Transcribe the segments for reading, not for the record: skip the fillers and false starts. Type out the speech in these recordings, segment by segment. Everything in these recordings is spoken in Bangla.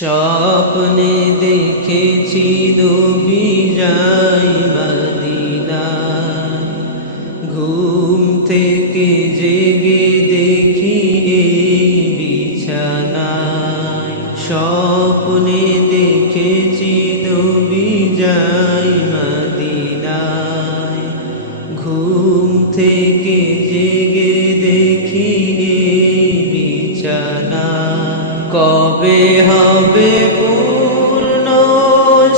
স্বপ্নে দেখেছি নবী যাই মদিনা, ঘুম থেকে জেগে দেখি এই বিছানায়। স্বপ্নে দেখেছি নবী যাই মদিনায়, ঘুম থেকে জেগে দেখি এই বিছানায়। কবে হবে পূর্ণ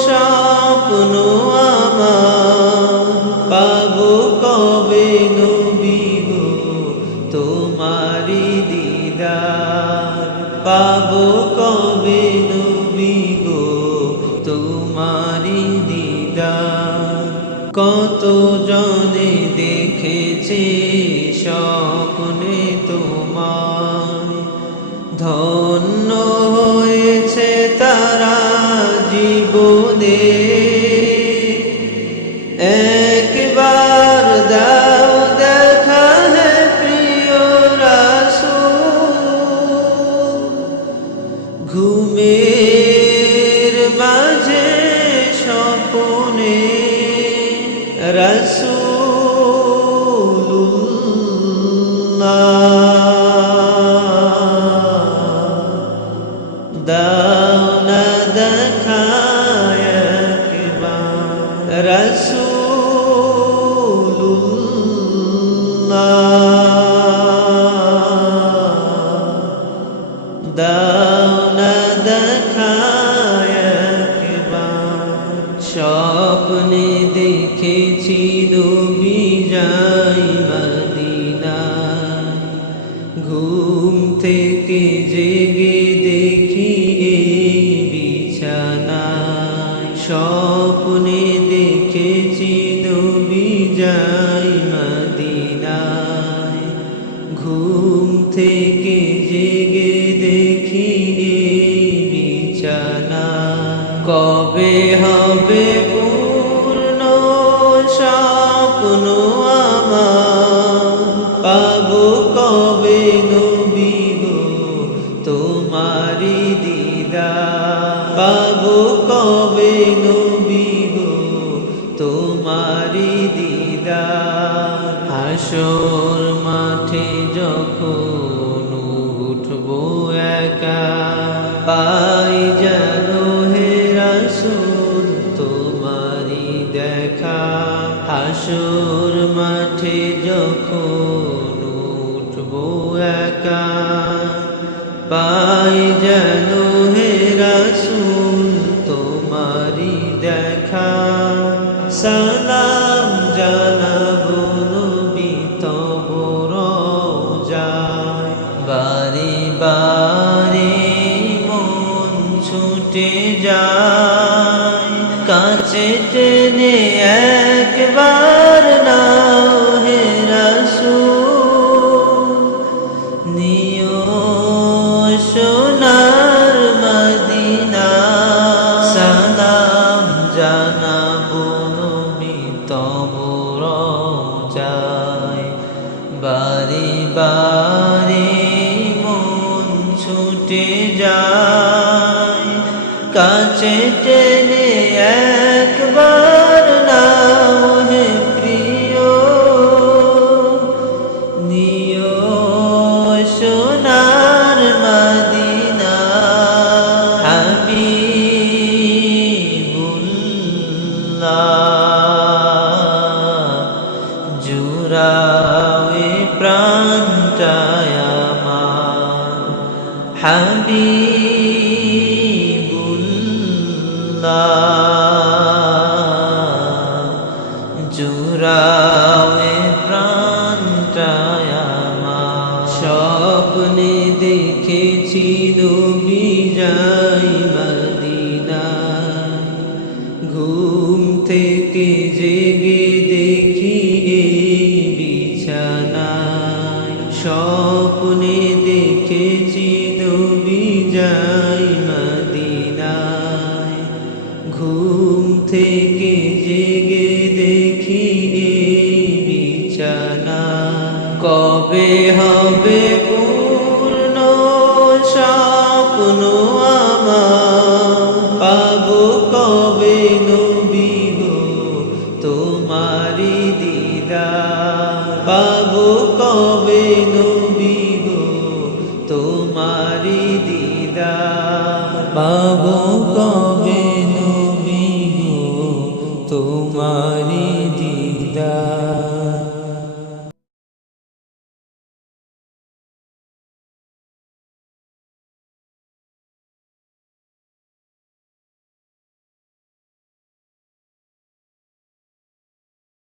স্বপ্ন আমার, পাবো কবে নবী গো তোমারি দিদার, পাবো কবে নবী গো তোমারি দিদার। কত জনে দেখেছে স্বপ্নে তোমায়, ধন্য হয়েছে তারা জীবনে। একবার দাও দেখা হে প্রিয় রাসূল, ঘুমের মাঝে স্বপ্নে রাসূলুল্লাহ। দাও না দেখা একবার রাসূলুল্লাহ, দাও না দেখা একবার। স্বপ্নে দেখেছি নবী যাই মদিনা, ঘুম থেকে জেগে দেখি এই বিছানায়। স্বপ্নে দেখেছি নবী যাই মদিনায়, ঘুম থেকে জেগে দেখি এই বিছানায়। কবে হবে পূর্ণ স্বপ্ন আমার, পাবো কবে নবী গো তোমারি দিদার, পাবো কবে নবী গো তোমারি দিদার। হাসর মাঠে যখন উঠবো একা, পাই যেন হে রাসূল তোমারি দেখা। হাসর মাঠে যখন উঠবো একা, পাই যেন হে রাসূল তোমারি দেখা। সালাম জানাবো নবী তব রওজায়, বারে বারে মন ছুটে যায়। কাছে টেনে একবার নাও হে রাসূল, নিও সোনার মদিনা। সালাম জানাবো নবী তব রওজায়, বারে বারে মন ছুটে যায়। কাছে টেনে একবার নাও হে প্রিয়, নিও সোনার মদিনা। হাবিবুল্লাহ জুড়াও এ প্রাণটায় আমার, হাবিবুল্লাহ পাবো কবে নবী গো তোমারি দিদার, পাবো কবে নবী গো তোমারি